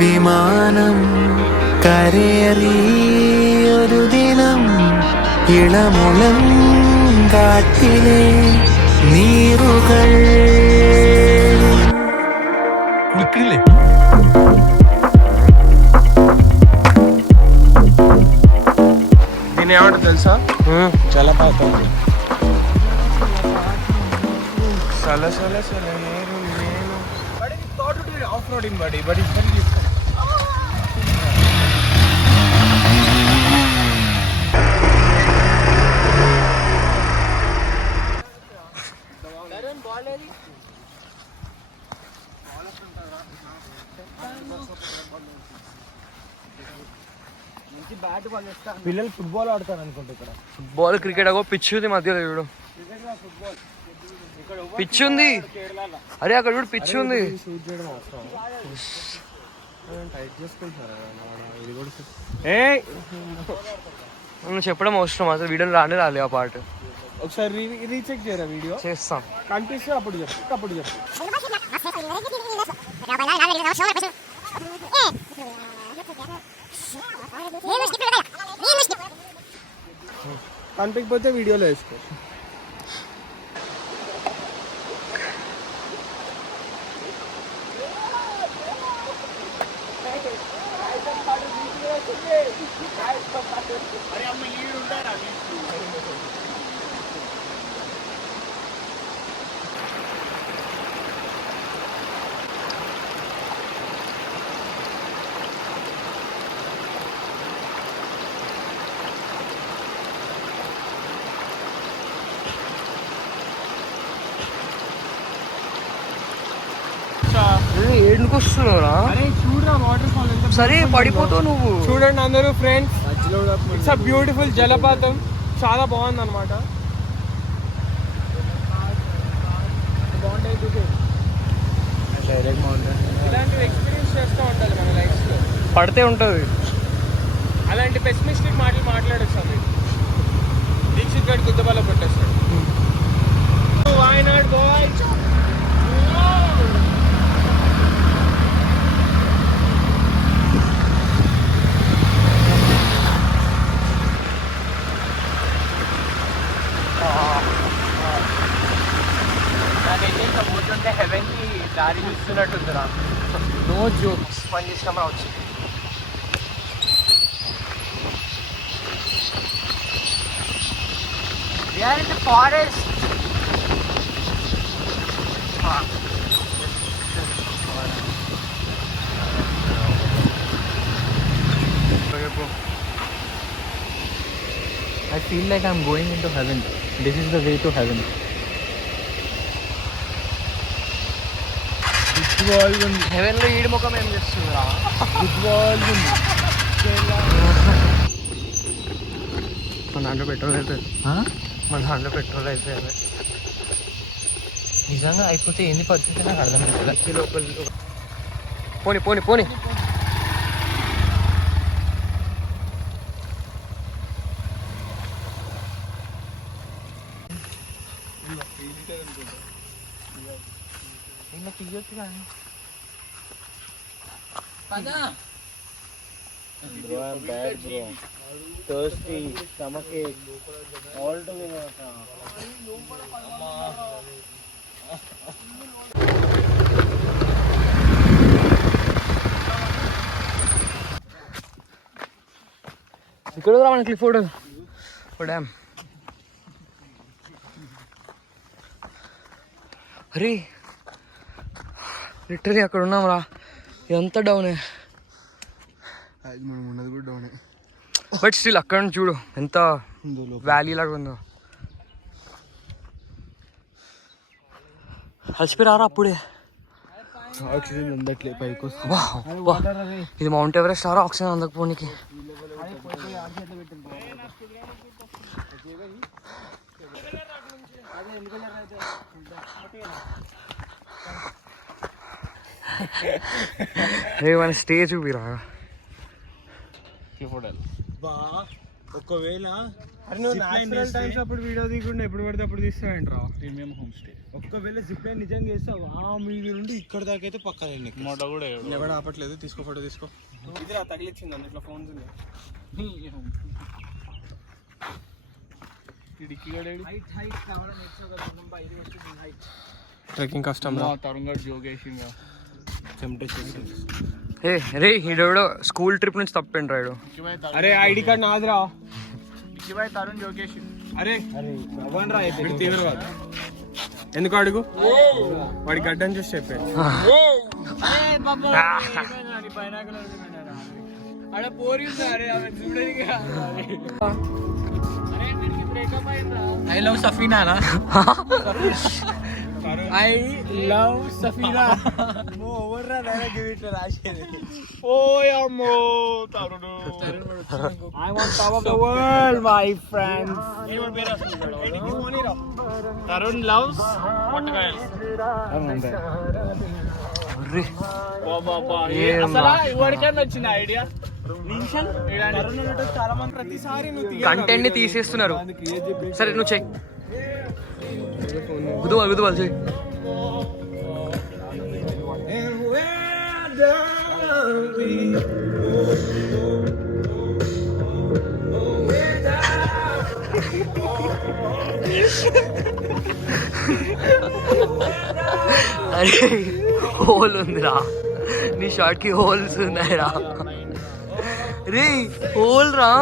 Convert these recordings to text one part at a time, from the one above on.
വിമാനം കരയേറിയൊരു ദിനം ഇളമുളം കാട്ടിലെ നീറുകൾ കുളിക്കില്ലേ దీని ఏమంటారు తెలుసా? జలపాతం. సల సల సల ఏరు నేను ఆఫ్ రోడింగ్ బడి బడి పిల్లలు ఫుట్బాల్ ఆడతారు అనుకుంటా. ఇక్కడ ఫుట్బాల్ క్రికెట్ అగో పిచ్ ఉంది మధ్యలో చూడు. పిచ్ ఉంది. అరే అక్కడ చూడు పిచ్ ఉంది. నువ్వు చెప్పడం అవసరం అసలు వీడియోలో రాలే ఆ పార్ట్. ఒకసారి రీచెక్ చేయరా వీడియో చేస్తాం కనిపిస్తే అప్పుడు చెప్పు. కనిపించకపోతే వీడియోలో వేసుకో. ఏడుకు వస్తున్నావురా? చూడరా వాటర్ ఫాల్ సరే పడిపోతావు నువ్వు. చూడండి అందరూ ఫ్రెండ్స్, ఇట్స్ అ బ్యూటిఫుల్ జలపాతం. చాలా బాగుంది అనమాట. ఇలాంటివి ఎక్స్పీరియన్స్ చేస్తూ ఉండాలి మన లైఫ్ లో. పడితే ఉంటుంది. అలాంటి పెసిమిస్టిక్ మాటలు మాట్లాడచ్చు. మీరు దీక్షిత్ గడ్ గుద్దబల్ల కొట్టేస్తాడు. వాయనాడ్ బాయ్. పోతుంటే హెవెన్ కి దారి చూస్తున్నట్టుందిరా. No jokes. పని చేసినాం రావచ్చు. We are in the forest. I feel like I'm going into heaven. This is the way to heaven. Heaven లో ఈడి ముఖం ఏం చేస్తుందిరా? మన దాంట్లో పెట్రోల్ అయితే నిజంగా అయిపోతే ఏంది పరిస్థితి నాకు అర్థం అవుతుంది. లోపల పోని ఇంకా తీయొచ్చు కానీ. Bro, I'm bad, bro. Thirsty, stomachache, all together. ఇక్కడ రా మన క్లిఫ్ ఫోటో డ్యామ్. అరే లిటరలీ అక్కడ ఉన్నాం రా. ఎంత డౌనే. మనం ఉన్నది కూడా డౌనే. బట్ స్టిల్ అక్కడ నుంచి చూడు ఎంత వ్యాలీ లాగా ఉందో. అలసిపోయారా అప్పుడే? ఆక్సిజన్ అందట్లే పైకి వస్తుంది. ఇది మౌంట్ ఎవరెస్ట్ ఆరా ఆక్సిజన్ అందకపోనికి. మన స్టే చూపిరా. ఒకవేళ నువ్వు న్యాచురల్ టైమ్స్ అప్పుడు వీడియో తీయకుండా ఎప్పుడు పడితే అప్పుడు తీస్తావేంట్రా? Premium home stay. ఒక్కవేళ జిప్ లైన్ నిజంగా చేస్తావు మీద నుండి ఇక్కడ దాకా అయితే పక్కన మోటో కూడా ఎవడ ఆపట్లేదు. తీసుకో ఫోటో తీసుకో. ఇదిరా తగిలిచ్చింది అందులో ఫోన్స్ ఉన్నాయి. ట్రెక్కింగ్ కష్టం తరుణ్ గారు జోగేష్ రే ఈడో స్కూల్ ట్రిప్ నుంచి తప్పిండు రాడు. అరే ఐడి కార్డ్ నాదిరా. తరుణ్ జోగేష్. అరే భగవాన్ రా అయితే తీవ్రవాద ఎందుకు అడుగు వాడి గడ్డని చూసి చెప్పాడు. I love Safina. I love Safina. ఓయమ్మో Tarun. I want top of the world, my friends. Tarun loves పొట్టకాయలు. ఎవరికైనా వచ్చిన ఐడియా? చాలా మంది ప్రతిసారి కంటెంట్ ని తీసేస్తున్నారు. సరే నువ్వు చెయ్యి. గుదువాలి చెయ్యి. అరే హోల్ ఉందిరా నీ షార్ట్ కి. హోల్స్ ఉన్నాయిరా రే. హోల్ రా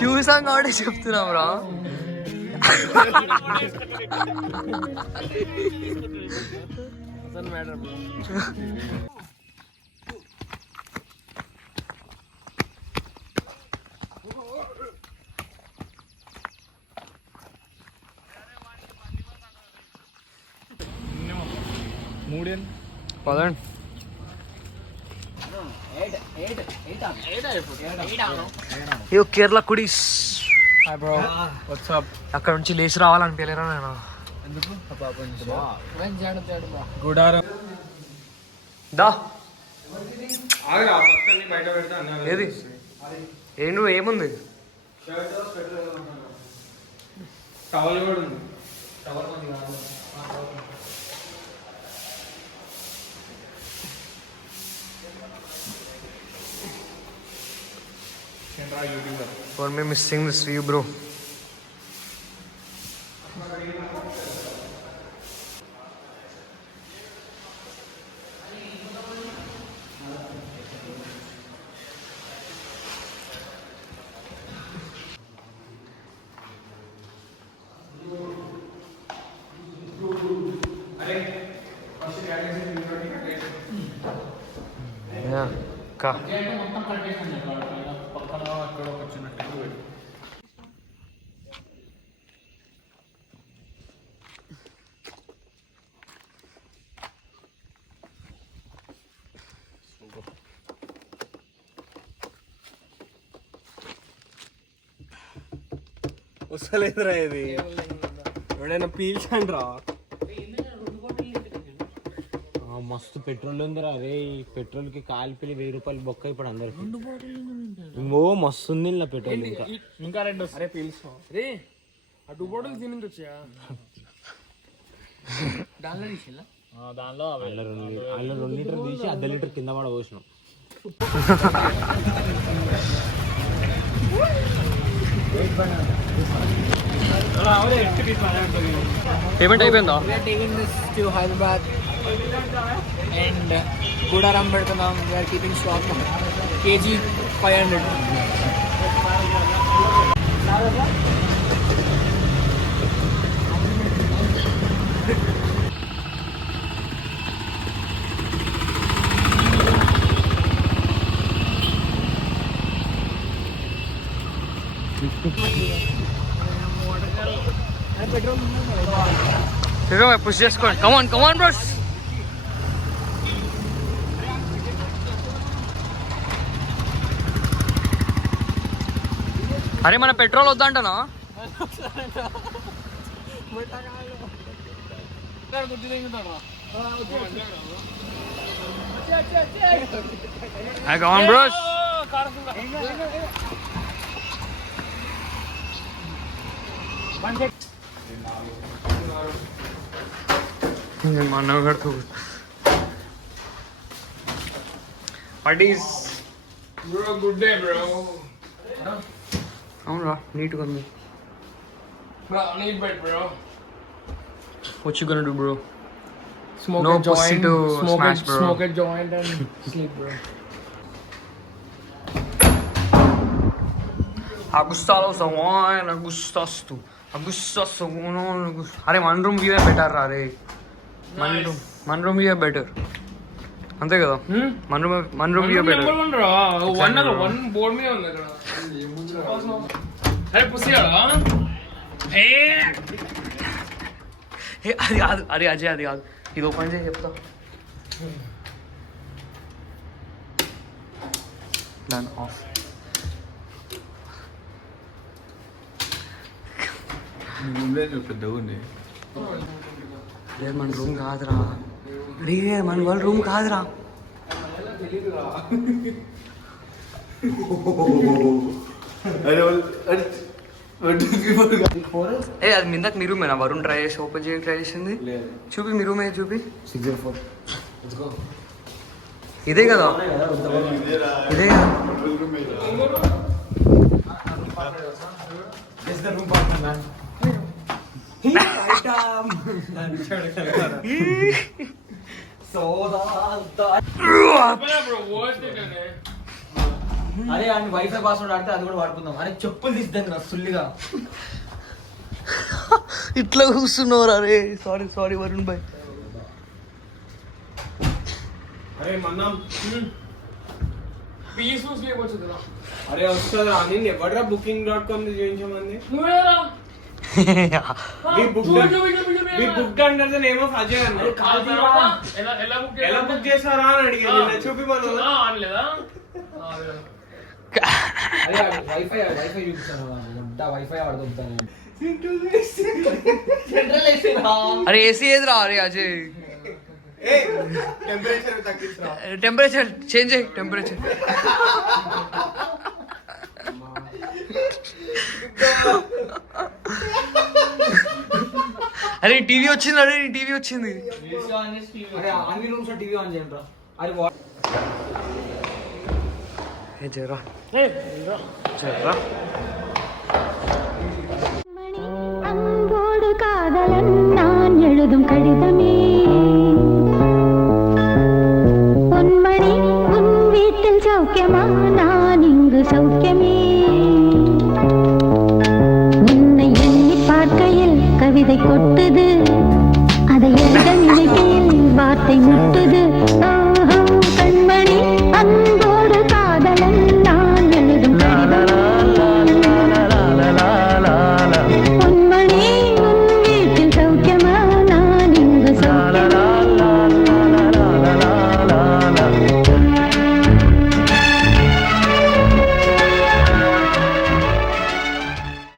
చూసాం కాబట్టి చెప్తున్నాం రా. పదండి. యో కేరళ కుడీస్. అక్కడ నుంచి లేచి రావాలనిపించలేరా నేను. గుడారం దా బయట పెడతా ఏది నువ్వు ఏముంది? టవల్ కూడా ఉంది. For me missing this view, bro. Yeah, ka. వస్తలేదురా ఇది. ఎవడైనా పీల్చండి రా. మస్తు పెట్రోల్ ఉందిరా. అరే పెట్రోల్ కి కాలిపిల్లి 1000 రూపాయలు బొక్క ఇప్పుడు అందరికి. ఇంకో మస్తు ఉంది ఇలా పెట్రోల్. ఇంకా రెండు. అరే పీల్చు రే. ఆ 2 బాటిల్స్ దీని నుంచి వచ్చాయా? దానిలో అల్ల 2 లీటర్ తీసి 1/2 లీటర్ కింద పడ పోసినాం. పేమెంట్ అయిపోయిందా? We are taking this to Hyderabad and Gudaram పెడుతున్నాం. We are keeping stock kg 500. Push చేసుకోండి. కమాన్ బ్రోస్. అరే మన పెట్రోల్ వద్దంటనా? కమాన్ బ్రోస్. మా అన్నగారితో పడీస్ బ్రో గుడ్ డే బ్రో. అవునరా నీట్గా ఉంది. Bro, need bed, bro. What you gonna do, bro? Smoke No a joint, pussy to smash, bro. Smoke a joint and sleep, bro. Agustalo sawan, agustastu. Agustastu, no, అరే మన room view better రా రే. మన room view better అంతే కదా. మన room view better. One board మీద ఉంది అక్కడ. అరే పుసియాడా అది కాదు, అది అజయ్, అది కాదు, ఇది ఓపెన్ చేసి చెప్తా. దాని ఆఫ్. పెద్దగా ఉంది. లేదు మన రూమ్ కాదురా. అరే మన వాళ్ళ రూమ్ కాదురా. ఏ అది మిందాక మీ రూమేనా? వరుణ్ ట్రై చేసి ఓపెన్ చేయడానికి ట్రై చేసింది. చూపి మీ రూమే, చూపి. 604. ఇదే కదా, ఇదే కదా. అరే అండ్ వైఫై పాస్వర్డ్ ఆడితే అది కూడా వాడుకుందాం. అరే చెప్పులు తీద్దాం సుల్లిగా. ఇట్లా కూర్చున్నారు. అరే సారీ సారీ వరుణ్ భాయ్. అరే మన్నాం పీస్ఫుల్ స్లీప్ వచ్చేది రా. అరే వస్తుందా నేను ఎవడరా booking.com చేయించమంది. నువ్వేరా We booked under the name of Ajay అన్న. ఎలా బుక్ చేశారా అని అడిగాను నిన్న. చూపిమను. అనలేదా? అరే వైఫై చూపిస్తాను. వైఫై ఆడుతుంటాను. అరే ఏసీ ఏదిరా? అరే అజయ్ టెంపరేచర్ తగ్గించరా. టెంపరేచర్ చేంజ్ అయ్యి టెంపరేచర్. అరే టీవీ వచ్చింది. అరే టీవీ వచ్చింది. అరే అన్ని రూమ్స్ లో టీవీ ఆన్ చేయండి రా. అరే ఏ జరా జరా அன்போடு காதலன் நான் எழுதும் கடிதமே பொன்மணி உன் வீட்டில் சௌக்கியமா நான் இங்கு சௌக்கியமே உன்னை எண்ணி பார்க்கையில் கவிதை கொட்டுது அதை எழுத நினைக்கையில் வார்த்தை முட்டுது